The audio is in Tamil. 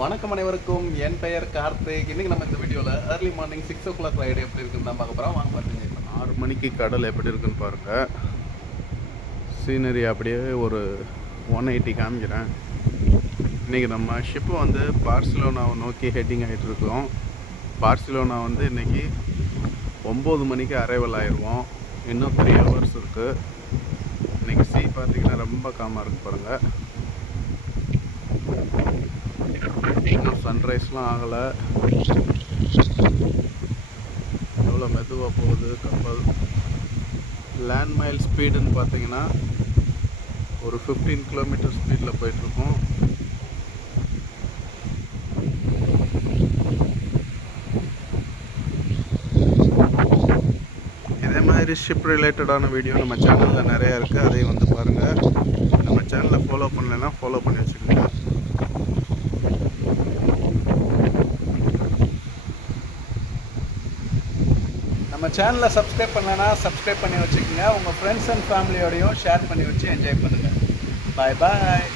வணக்கம் அனைவருக்கும். என் பெயர் கார்த்திக். இன்னைக்கு நம்ம இந்த வீடியோவில் early morning six o ride எப்படி இருக்குன்னு தான் பார்க்க போகிறோம் வாங்க பார்த்துங்க ஆறு மணிக்கு கடல் எப்படி இருக்குன்னு பாருங்கள் சீனரி அப்படியே ஒரு ஒன் எயிட்டி காமிக்கிறேன். இன்றைக்கி நம்ம ஷிப்பு வந்து பார்சிலோனாவை நோக்கி ஹெட்டிங் ஆகிட்டு இருக்கோம். பார்சிலோனா வந்து இன்றைக்கி ஒம்பது மணிக்கு அரைவல் ஆயிடுவோம் இன்னும் த்ரீ ஹவர்ஸ் இருக்குது இன்றைக்கி சீ பார்த்தீங்கன்னா ரொம்ப காமாக இருக்கு பாருங்கள் இன்னும் சன்ரைஸ்லாம் ஆகலை. எவ்வளோ மெதுவாக போகுது கப்பல். லேண்ட் மைல் ஸ்பீடுன்னு பார்த்தீங்கன்னா ஒரு ஃபிஃப்டீன் கிலோமீட்டர் ஸ்பீடில் போயிட்டுருக்கோம். இதே மாதிரி ஷிப் ரிலேட்டடான வீடியோ நம்ம சேனலில் நிறையா இருக்குது அதையும் வந்து பாருங்கள் நம்ம சேனலை ஃபாலோ பண்ணலைன்னா ஃபாலோ பண்ணி வச்சுக்கோங்க. நம்ம சேனலை சப்ஸ்கிரைப் பண்ணலன்னா சப்ஸ்கிரைப் பண்ணி வச்சுக்கோங்க. உங்கள் ஃப்ரெண்ட்ஸ் அண்ட் ஃபேமிலியோடையும் ஷேர் பண்ணி வச்சு என்ஜாய் பண்ணுங்கள் பாய் பாய்